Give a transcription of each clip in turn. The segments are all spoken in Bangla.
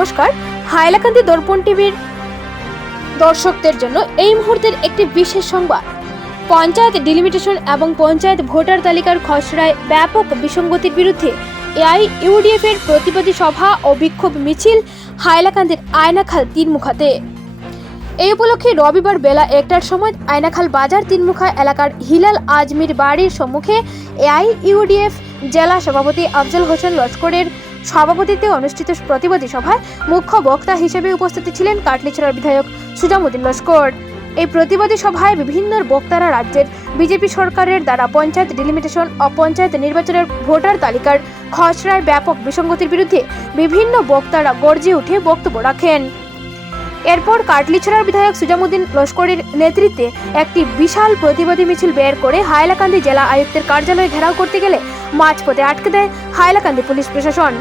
নমস্কার, হাইলাকান্দি দর্পণ টিভির দর্শকদের জন্য এই মুহূর্তের একটি বিশেষ সংবাদ। পঞ্চায়েত ডিলিমিটেশন এবং পঞ্চায়েত ভোটার তালিকার খসড়ায় ব্যাপক বিসঙ্গতির বিরুদ্ধে এআইইউডিএফ এর প্রতিবাদী সভা ও বিক্ষোভ মিছিল হাইলাকান্দির আয়নাখাল তিনমুখাতে। এই উপলক্ষে রবিবার বেলা ১টার সময় আয়নাখাল বাজার তিনমুখা এলাকার হিলাল আজমির বাড়ির সম্মুখে এআইইউডিএফ জেলা সভাপতি আফজল হোসেন লস্করের সভাপতিত্বে অনুষ্ঠিত প্রতিবাদী সভায় মুখ্য বক্তা হিসেবে উপস্থিত ছিলেন কাটলিছড়ার বিধায়ক সুজামুদ্দিন লস্কর। এই প্রতিবাদী সভায় বিভিন্ন বক্তারা রাজ্যের বিজেপি সরকারের দ্বারা পঞ্চায়েত ডিলিমিটেশন ও পঞ্চায়েত নির্বাচনের ভোটার তালিকার খসড়ায় ব্যাপক বিসঙ্গতির বিরুদ্ধে বিভিন্ন বক্তারা গর্জে উঠে বক্তব্য রাখেন। এরপর কাটলিছড়ার বিধায়ক সুজামুদ্দিন লস্করের নেতৃত্বে একটি বিশাল প্রতিবাদী মিছিল বের করে হাইলাকান্দি জেলা আয়ুক্তের কার্যালয়ে ঘেরাও করতে গেলে মাঝপথে আটকে দেয় হাইলাকান্দি পুলিশ প্রশাসন।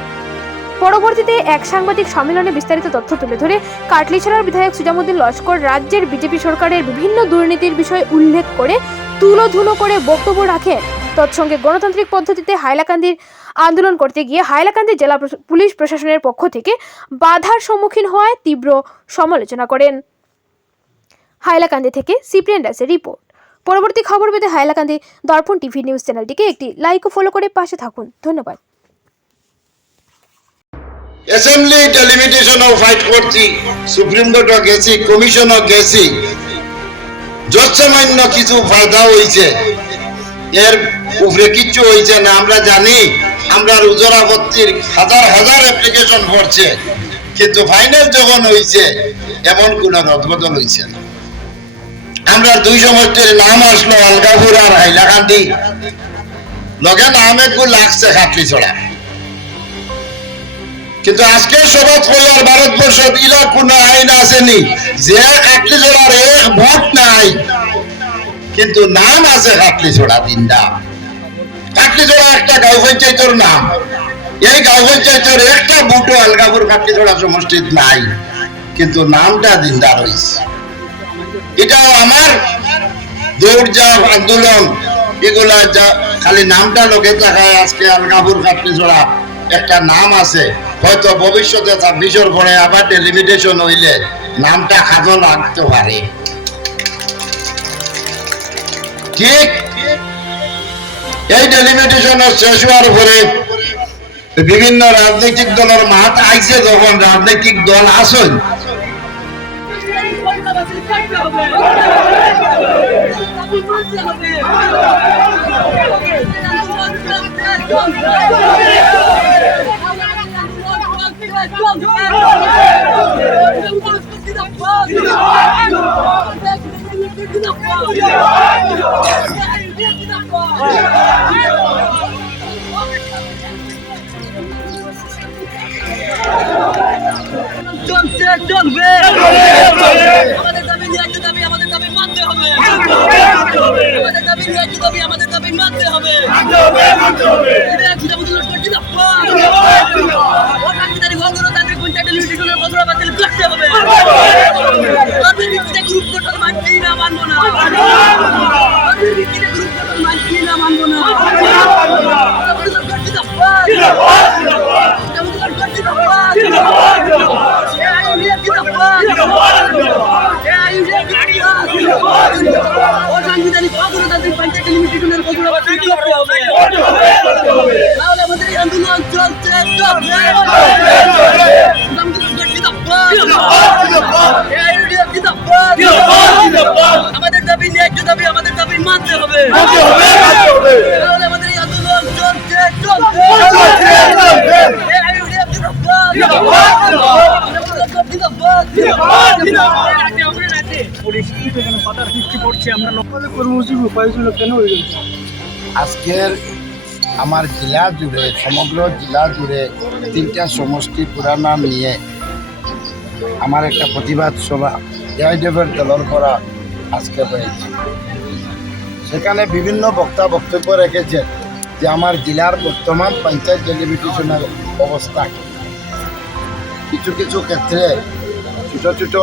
পরবর্তীতে এক সাংবাদিক সম্মেলনে বিস্তারিত তথ্য তুলে ধরে কাটলিছড়ার বিধায়ক সুজামুদ্দিন লস্কর রাজ্যের বিজেপি সরকারের বিভিন্ন দুর্নীতির বিষয় উল্লেখ করে তুলোধুলো করে বক্তব্য রাখেন। তৎসঙ্গে গণতান্ত্রিক পদ্ধতিতে হাইলাকান্দির আন্দোলন করতে গিয়ে হাইলাকান্দি জেলা পুলিশ প্রশাসনের পক্ষ থেকে বাধার সম্মুখীন হওয়ায় তীব্র সমালোচনা করেন। হাইলাকান্দি থেকে সিপ্রিয়ান দাসের রিপোর্ট। পরবর্তী খবর পেতে হাইলাকান্দি দর্পণ টিভি নিউজ চ্যানেলটিকে একটি লাইক ও ফলো করে পাশে থাকুন। ধন্যবাদ। অ্যাসেম্বলি ডেলিমিটেশনও ফাইট করছি, সুপ্রিম কোর্টও গেছি, কমিশনও গেছি, যৎসামান্য কিছু ফায়দা হয়েছে, এর উপরে কিচ্ছু হয়েছে না। আমরা জানি আমরা উজরাবত্তির হাজার হাজার অ্যাপ্লিকেশন পড়ছে, কিন্তু ফাইনাল যখন হয়েছে এমন কোন রদবদল হয়েছে না। আমরা দুই সমষ্টির নাম আসলো আলগাপুর আর হাইলাকান্দি, লগে নাম একটু লাগছে কাটলিছড়া, কিন্তু আজকে শপথ করলার ভারতবর্ষ ইলা কোন আইন আসেনি যে কাটলিছড়ার এক ভোট নাই, কিন্তু নাম আছে কাটলিছড়া দিনদা। কাটলিছড়া একটা গাঁও পঞ্চায়েতের নাম, এই গাঁও পঞ্চায়েতের একটা ভোটও আলগাপুর কাটলিছড়া সমষ্টিত নাই, কিন্তু নামটা দিনদা রয়েছে। এটাও আমার দৌড়ঝাঁপ আন্দোলন এগুলা যা খালি নামটা লোকে থাকায় আজকে আলগাপুর কাটলিছড়া একটা নাম আছে, হয়তো ভবিষ্যতে ২৬ পরে আবার ডেলিমিটেশন হইলে নামটা খাজো লাগতে পারে। ঠিক এই ডেলিমিটেশন শেষ হওয়ার পরে বিভিন্ন রাজনৈতিক দলের মাঠ আইছে, যখন রাজনৈতিক দল আসেন চলবে আমাদের দাবি ন্যায্য দাবি, আমাদের দাবি মানতে হবে, আমাদের দাবি ন্যায্য দাবি, আমাদের দাবি মানতে হবে। গ্রুপ গঠন মানছি না, মানবো না, গ্রুপ গঠন মানছি না, মানবো না। অসাংবিধানিক অগণতান্ত্রিক পঞ্চায়েত লিমিটেশনের ঘোষণা বাতিল করতে হবে, তাহলে আমাদের এই আন্দোলন চলছে চলবে। আমাদের দাবি ন্যায্য দাবি, আমাদের দাবি মানতে হবে, তাহলে আমাদের এই আন্দোলন চলছে চলবে। আজকের আমার জেলা জুড়ে, সমগ্র জেলা জুড়ে 3টা সমষ্টি পুরানা নিয়ে আমার একটা প্রতিবাদ সভা এআইডিএফের দলের করা আজকে হয়েছে। সেখানে বিভিন্ন বক্তা বক্তব্য রেখেছেন যে আমার জেলার বর্তমান পঞ্চায়েত ডেলিমিটেশনের অবস্থা, কিছু কিছু ক্ষেত্রে ছোটো ছোটো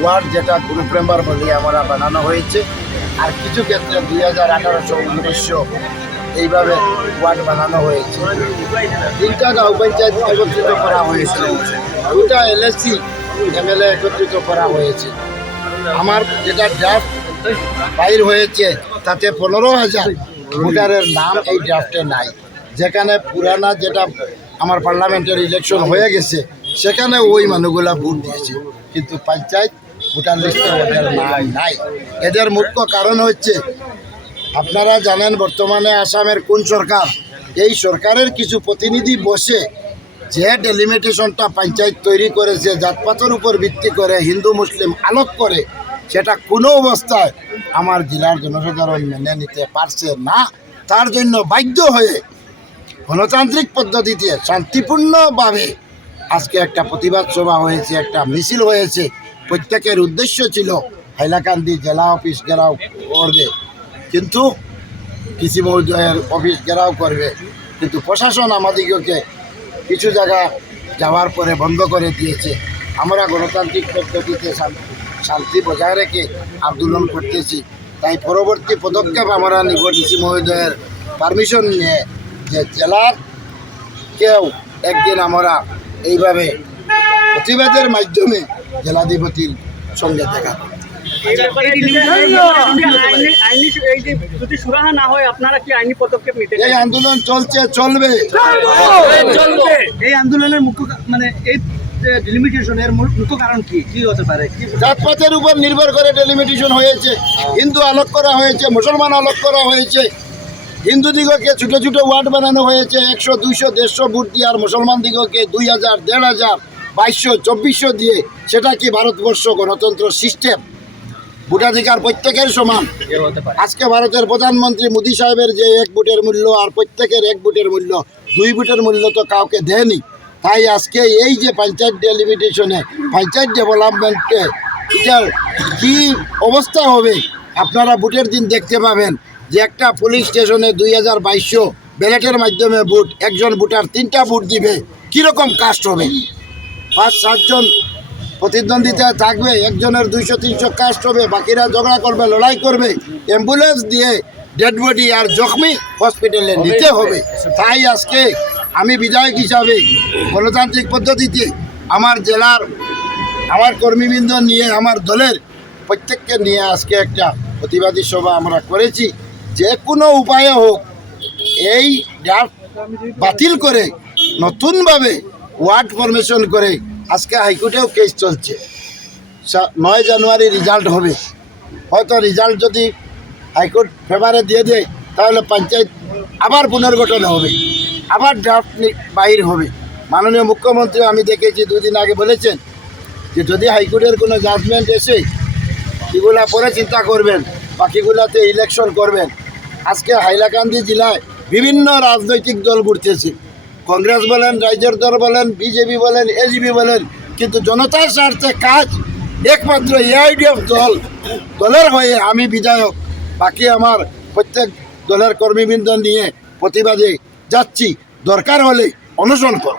ওয়ার্ড যেটা গ্রুপ মেম্বার বলে আমরা বানানো হয়েছে, আর কিছু ক্ষেত্রে 2018-19 এইভাবে ওয়ার্ড বানানো হয়েছে। 3টা গাঁও পঞ্চায়েত একত্রিত করা হয়েছে, 2টা LSC MLA একত্রিত করা হয়েছে। আমার যেটা ড্রাফট বাইর হয়েছে তাতে 15,000 ভোটারের নাম এই ড্রাফটে নাই। যেখানে পুরানা যেটা আমার পার্লামেন্টের ইলেকশন হয়ে গেছে সেখানে ওই মানুষগুলা ভোট দিয়েছে, কিন্তু পঞ্চায়েত ভোটার লিস্টে ওদের নাম নাই। এদের মুখ্য কারণ হচ্ছে, আপনারা জানেন বর্তমানে আসামের কোন সরকার, এই সরকারের কিছু প্রতিনিধি বসে যে ডেলিমিটেশনটা পঞ্চায়েত তৈরি করেছে জাতপাতের উপর ভিত্তি করে, হিন্দু মুসলিম আলোক করে, সেটা কোনো অবস্থায় আমার জেলার জনসাধারণ মেনে নিতে পারছে না। তার জন্য বাধ্য হয়ে গণতান্ত্রিক পদ্ধতিতে শান্তিপূর্ণভাবে আজকে একটা প্রতিবাদ সভা হয়েছে, একটা মিছিল হয়েছে। প্রত্যেকের উদ্দেশ্য ছিল হাইলাকান্দি জেলা অফিস ঘেরাও করবে, কিন্তু কৃষি মহোদয়ের অফিস ঘেরাও করবে, কিন্তু প্রশাসন আমাদিগকে কিছু জায়গা যাওয়ার পরে বন্ধ করে দিয়েছে। আমরা গণতান্ত্রিক পদ্ধতিতে শান্তি বজায় রেখে আন্দোলন করতেছি। তাই পরবর্তী পদক্ষেপ আমরা নিব ডিসি মহোদয়ের পারমিশন নিয়ে, যে জেলার কেউ একদিন আমরা এইভাবে প্রতিবাদের মাধ্যমে জেলাধিপতির সঙ্গে দেখা করব। যদি সুরাহা না হয় আপনারা কি আইনি পদক্ষেপ নিতে এই আন্দোলন চলছে, চলবে। এই আন্দোলনের মুখ্য মানে এই ডিলিমিটেশনের মুখ্য কারণ কি কি হতে পারে? জাতপাতের উপর নির্ভর করে ডেলিমিটেশন হয়েছে। হিন্দু আলোক করা হয়েছে, মুসলমান আলোক করা হয়েছে। হিন্দু দিগকে ছোটো ছোটো ওয়ার্ড বানানো হয়েছে 100, 200, 150 ভোট দিয়ে, আর মুসলমান দিগকে 2000, 1500, 2200, 2400 দিয়ে। সেটা কি ভারতবর্ষ গণতন্ত্র সিস্টেম? ভোটাধিকার প্রত্যেকের সমান। আজকে ভারতের প্রধানমন্ত্রী মোদী সাহেবের যে 1 ভোটের মূল্য আর প্রত্যেকের 1 ভোটের মূল্য, 2 ভোটের মূল্য তো কাউকে দেয়নি। তাই আজকে এই যে পঞ্চায়েত ডেলিমিটেশনে, পঞ্চায়েত ডেভেলপমেন্টে এটার কী অবস্থা হবে আপনারা ভোটের দিন দেখতে পাবেন। যে একটা পুলিশ স্টেশনে 2200 ব্যালটের মাধ্যমে ভোট, একজন ভোটার 3টা ভোট দিবে, কীরকম কাস্ট হবে? 5-7 জন প্রতিদ্বন্দ্বিতা থাকবে, একজনের 200-300 কাস্ট হবে, বাকিরা ঝগড়া করবে, লড়াই করবে। অ্যাম্বুলেন্স দিয়ে ডেড বডি আর জখমি হসপিটালে নিতে হবে। তাই আজকে আমি বিধায়ক হিসাবে গণতান্ত্রিক পদ্ধতিতে আমার জেলার আমার কর্মীবৃন্দ নিয়ে, আমার দলের প্রত্যেককে নিয়ে আজকে একটা প্রতিবাদী সভা আমরা করেছি। যে কোনো উপায়ে হোক এই ড্রাফট বাতিল করে নতুনভাবে ওয়ার্ড ফরমেশন করে, আজকে হাইকোর্টেও কেস চলছে, 9 জানুয়ারি রেজাল্ট হবে। হয়তো রেজাল্ট যদি হাইকোর্ট ফেভারে দিয়ে দেয় তাহলে পঞ্চায়েত আবার পুনর্গঠন হবে, আবার ড্রাফট বাহির হবে। মাননীয় মুখ্যমন্ত্রী আমি দেখেছি 2 দিন আগে বলেছেন যে যদি হাইকোর্টের কোনো জাজমেন্ট এসে এগুলা পরে চিন্তা করবেন, বাকিগুলাতে ইলেকশন করবেন। আজকে হাইলাকান্দি জেলায় বিভিন্ন রাজনৈতিক দল ঘুরতেছে, কংগ্রেস বলেন, রাইজর দল বলেন, বিজেপি বলেন, এজিপি বলেন, কিন্তু জনতার স্বার্থে কাজ একমাত্র AIDF দলের হয়ে আমি বিধায়ক, বাকি আমার প্রত্যেক দলের কর্মীবৃন্দ নিয়ে প্রতিবাদে যাচ্ছি। দরকার হলে অনশন কর।